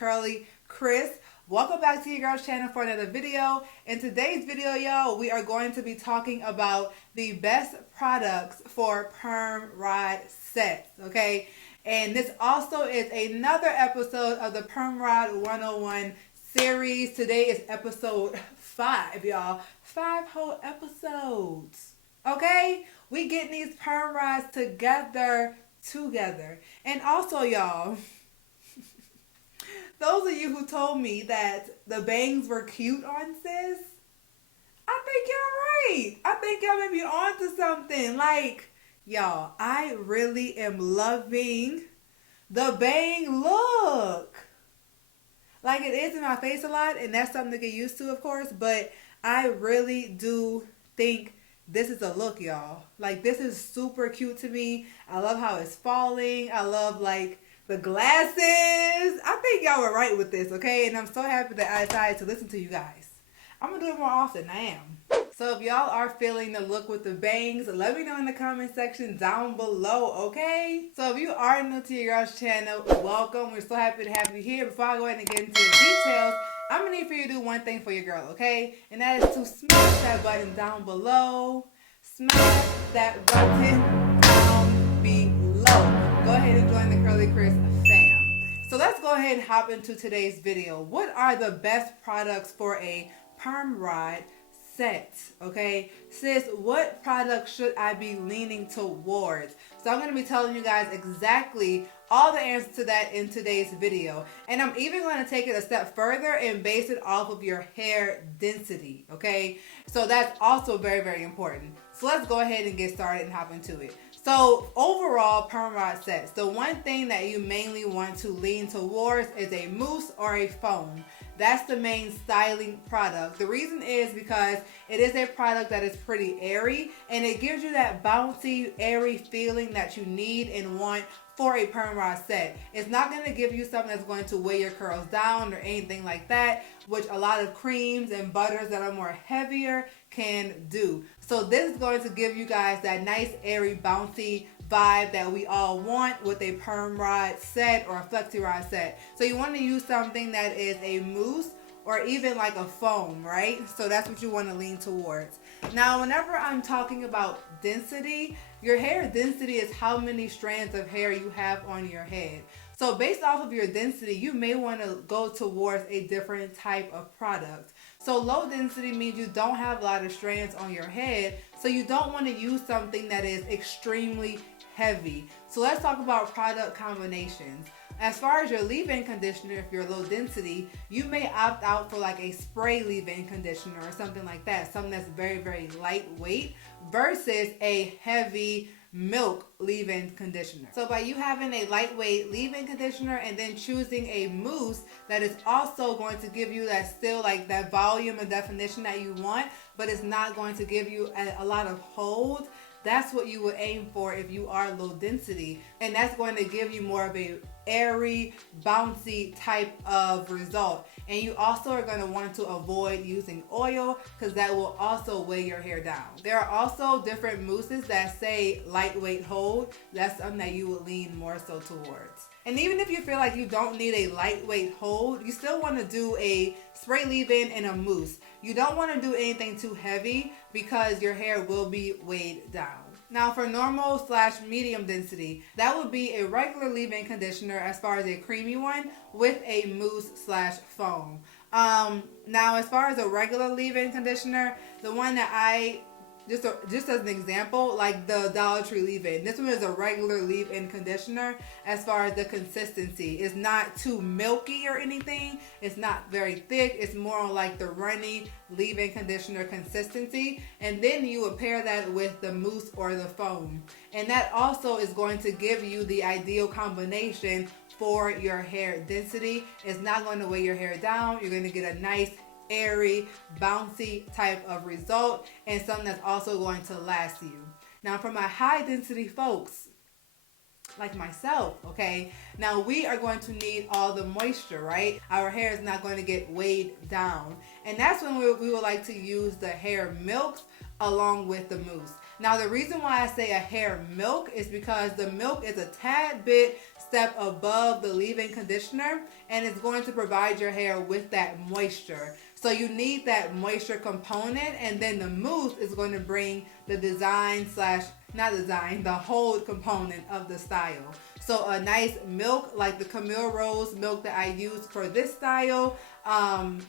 CurlieCrys. Welcome back to your girl's channel for another video. In today's video, y'all, we are going to be talking about the best products for perm rod sets, okay? And this also is another episode of the Perm Rod 101 series. Today is episode 5, y'all. 5 whole episodes, okay? We getting these perm rods together. And also, y'all, those of you who told me that the bangs were cute on sis, I think y'all right. I think y'all may be onto something. Like, y'all, I really am loving the bang look. Like, it is in my face a lot, and that's something to get used to, of course, but I really do think this is a look, y'all. Like, this is super cute to me. I love how it's falling. I love, like, the glasses. I think y'all were right with this, okay? And I'm so happy that I decided to listen to you guys. I'm going to do it more often. I am. So if y'all are feeling the look with the bangs, let me know in the comment section down below, okay? So if you are new to your girl's channel, welcome. We're so happy to have you here. Before I go ahead and get into the details, I'm going to need for you to do one thing for your girl, okay? And that is to smash that button down below. Smash that button down below. Go ahead and join the CurlieCrys fam. So let's go ahead and hop into today's video. What are the best products for a perm rod set? Okay, sis, what product should I be leaning towards? So I'm going to be telling you guys exactly all the answers to that in today's video. And I'm even going to take it a step further and base it off of your hair density, okay? So that's also very, very important. So let's go ahead and get started and hop into it. So overall perm rod sets, the one thing that you mainly want to lean towards is a mousse or a foam. That's the main styling product. The reason is because it is a product that is pretty airy and it gives you that bouncy, airy feeling that you need and want for a perm rod set. It's not going to give you something that's going to weigh your curls down or anything like that, which a lot of creams and butters that are more heavier can do. So this is going to give you guys that nice, airy, bouncy vibe that we all want with a perm rod set or a flexi rod set. So you want to use something that is a mousse or even like a foam, right? So that's what you want to lean towards. Now, whenever I'm talking about density, your hair density is how many strands of hair you have on your head. So based off of your density, you may want to go towards a different type of product. So low density means you don't have a lot of strands on your head, so you don't want to use something that is extremely heavy. So let's talk about product combinations. As far as your leave-in conditioner, if you're low density, you may opt out for like a spray leave-in conditioner or something like that. Something that's very, very lightweight versus a heavy milk leave-in conditioner. So by you having a lightweight leave-in conditioner and then choosing a mousse that is also going to give you that still like that volume and definition that you want, but it's not going to give you a lot of hold, that's what you would aim for if you are low density. And that's going to give you more of a airy, bouncy type of result. And you also are going to want to avoid using oil because that will also weigh your hair down. There are also different mousses that say lightweight hold. That's something that you would lean more so towards. And even if you feel like you don't need a lightweight hold, you still want to do a spray leave-in and a mousse. You don't want to do anything too heavy because your hair will be weighed down. Now for normal / medium density, that would be a regular leave-in conditioner as far as a creamy one with a mousse / foam. Now as far as a regular leave-in conditioner, the one that I just as an example, like the Dollar Tree leave-in. This one is a regular leave-in conditioner as far as the consistency. It's not too milky or anything. It's not very thick. It's more on like the runny leave-in conditioner consistency. And then you would pair that with the mousse or the foam. And that also is going to give you the ideal combination for your hair density. It's not going to weigh your hair down. You're going to get a nice airy, bouncy type of result and something that's also going to last you. Now for my high density folks like myself, okay, now we are going to need all the moisture, right? Our hair is not going to get weighed down, and that's when we would like to use the hair milks along with the mousse. Now, the reason why I say a hair milk is because the milk is a tad bit step above the leave-in conditioner, and it's going to provide your hair with that moisture. So you need that moisture component, and then the mousse is going to bring the design slash, not design, the hold component of the style. So a nice milk like the Camille Rose milk that I use for this style.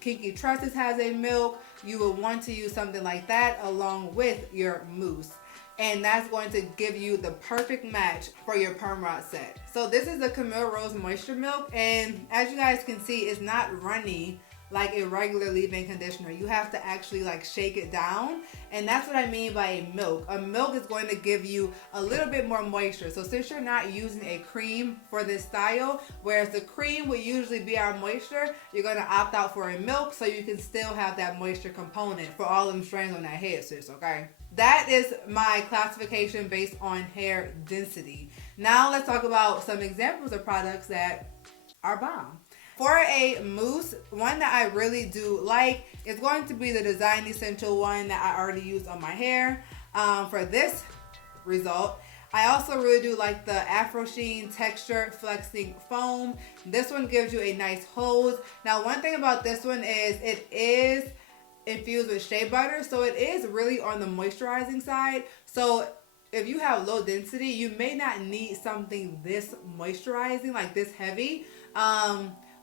Kinky Tresses has a milk. You will want to use something like that along with your mousse. And that's going to give you the perfect match for your perm rod set. So this is the Camille Rose Moisture Milk, and as you guys can see, it's not runny like a regular leave-in conditioner. You have to actually like shake it down, and that's what I mean by a milk. A milk is going to give you a little bit more moisture. So since you're not using a cream for this style, whereas the cream would usually be our moisture, you're going to opt out for a milk so you can still have that moisture component for all them strands on that head, sis, okay? That is my classification based on hair density. Now let's talk about some examples of products that are bomb. For a mousse, one that I really do like is going to be the Design Essential one that I already used on my hair for this result. I also really do like the Afro Sheen Texture Flexing Foam. This one gives you a nice hold. Now, one thing about this one is it is infused with shea butter, so it is really on the moisturizing side. So if you have low density, you may not need something this moisturizing, like this heavy.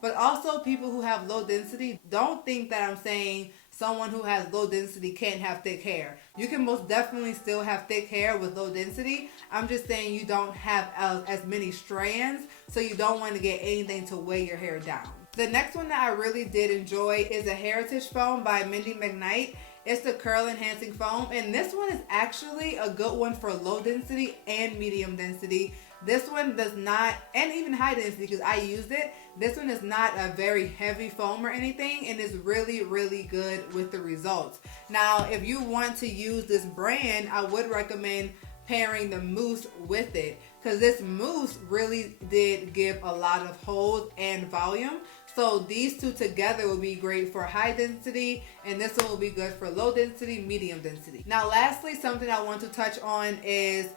But also, people who have low density, don't think that I'm saying someone who has low density can't have thick hair. You can most definitely still have thick hair with low density. I'm just saying you don't have as many strands, so you don't want to get anything to weigh your hair down. The next one that I really did enjoy is a Heritage Foam by Mindy McKnight. It's the Curl Enhancing Foam, and this one is actually a good one for low density and medium density. This one does not, and even high density because I used it. This one is not a very heavy foam or anything, and is really, really good with the results. Now, if you want to use this brand, I would recommend pairing the mousse with it, because this mousse really did give a lot of hold and volume. So these two together will be great for high density, and this one will be good for low density, medium density. Now, lastly, something I want to touch on is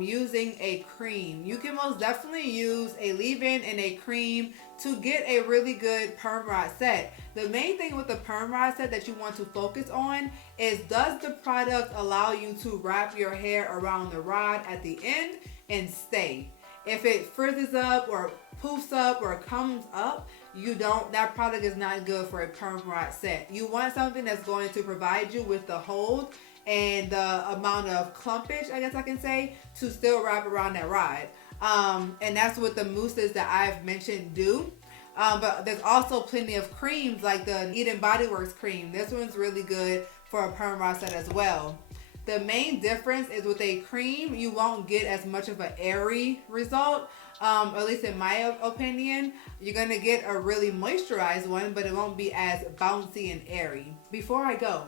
using a cream. You can most definitely use a leave-in and a cream to get a really good perm rod set. The main thing with the perm rod set that you want to focus on is, does the product allow you to wrap your hair around the rod at the end and stay? If it frizzes up or poofs up or comes up, that product is not good for a perm rod set. You want something that's going to provide you with the hold and the amount of clumpage, I guess I can say, to still wrap around that rod. And that's what the mousses that I've mentioned do. But there's also plenty of creams like the Eden Body Works cream. This one's really good for a perm rod set as well. The main difference is with a cream, you won't get as much of an airy result. At least in my opinion. You're going to get a really moisturized one, but it won't be as bouncy and airy. Before I go,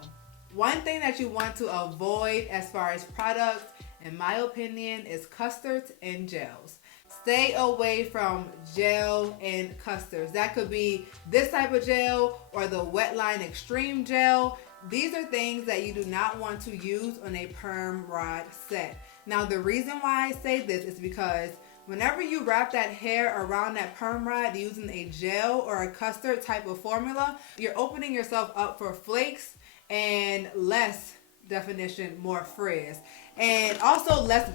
one thing that you want to avoid as far as products, in my opinion, is custards and gels. Stay away from gel and custards. That could be this type of gel or the Wetline Extreme Gel. These are things that you do not want to use on a perm rod set. Now, the reason why I say this is because whenever you wrap that hair around that perm rod using a gel or a custard type of formula, you're opening yourself up for flakes and less definition, more frizz, and also less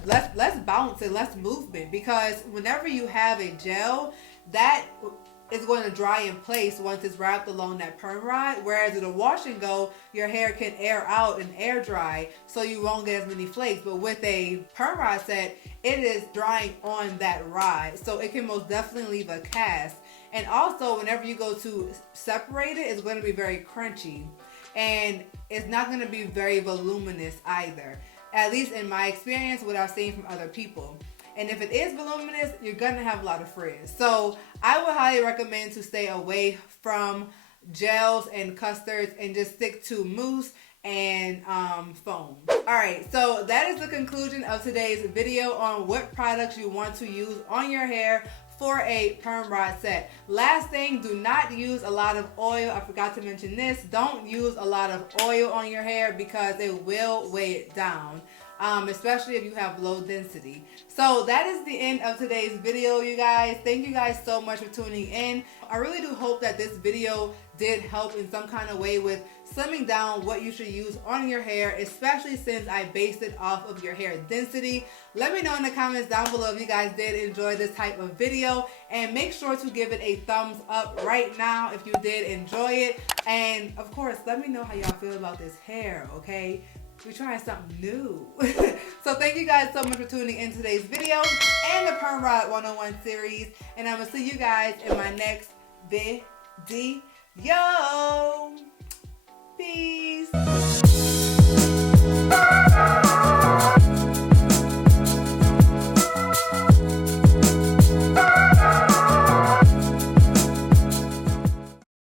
bounce and less movement, because whenever you have a gel, that is going to dry in place once it's wrapped along that perm rod, whereas in a wash and go, your hair can air out and air dry, so you won't get as many flakes. But with a perm rod set, it is drying on that rod, so it can most definitely leave a cast. And also, whenever you go to separate it, it's going to be very crunchy, and it's not going to be very voluminous either, at least in my experience, what I've seen from other people. And if it is voluminous, you're going to have a lot of frizz. So I would highly recommend to stay away from gels and custards and just stick to mousse and foam. Alright, so that is the conclusion of today's video on what products you want to use on your hair for a perm rod set. Last thing, do not use a lot of oil. I forgot to mention this. Don't use a lot of oil on your hair because it will weigh it down. especially if you have low density. So that is the end of today's video, you guys. Thank you guys so much for tuning in. I really do hope that this video did help in some kind of way with slimming down what you should use on your hair, especially since I based it off of your hair density. Let me know in the comments down below if you guys did enjoy this type of video, and make sure to give it a thumbs up right now if you did enjoy it. And of course, let me know how y'all feel about this hair, okay? We're trying something new. So thank you guys so much for tuning in today's video and the Perm Rod 101 series. And I'm going to see you guys in my next video.